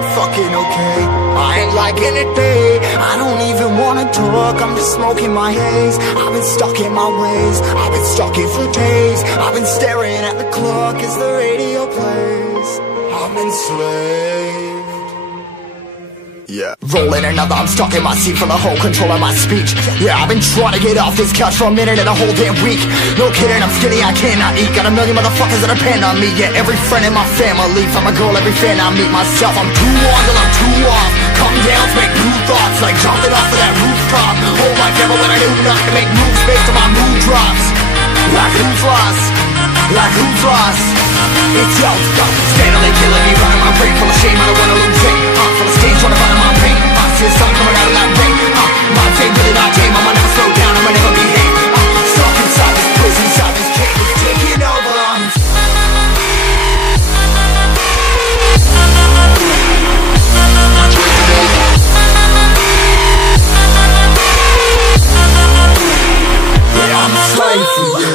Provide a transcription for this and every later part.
ain't fucking okay. I ain't liking it, babe. I don't even wanna talk, I'm just smoking my haze. I've been stuck in my ways, I've been stuck in for days. I've been staring at the clock as the radio plays. I'm enslaved. Yeah. Rolling another, I'm stuck in my seat for the whole control of my speech. Yeah, I've been trying to get off this couch for a minute and a whole damn week. No kidding, I'm skinny, I cannot eat. Got a million motherfuckers that depend on me. Yeah, every friend in my family, from a girl, every fan I meet myself. I'm too on till I'm too off. Come down to make new thoughts, like jumping off of that rooftop. Hold my camera when I do not to make moves based on my mood drops. Like who's lost? Like who's lost? It's yo, steadily killing me, running my brain full of shame. I don't wanna lose it. Full of stage, trying to find my pain. See the sun coming out of that rain. My day really not tame. I'ma never slow down, I'ma never behave. Stuck inside this prison, inside this cage, it's taking over. Yeah, I'm a slave for you.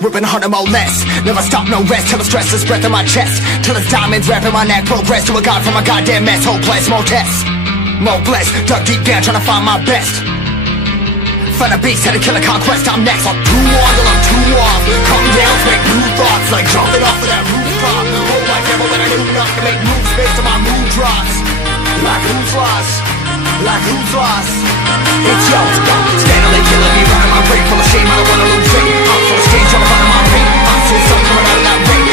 Ripping harder, more less. Never stop, no rest. Till the stress is breath in my chest. Till it's diamonds wrapping my neck. Progress to a god from a goddamn mess. Hopeless, more tests, more blessed. Dug deep down trying to find my best. Find a beast, had to kill a conquest. I'm next. I'm too on till I'm too off. Come down to make new thoughts, like jumping off of that rooftop. Hold my camera when I do not to make moves based on my mood drops. Like who's lost? Like who's lost? It's yo, steadily killing me, running my brain full of shame. I don't wanna lose it. I'm full of stage, trying to find my pain. I'm seeing something coming out of that rain.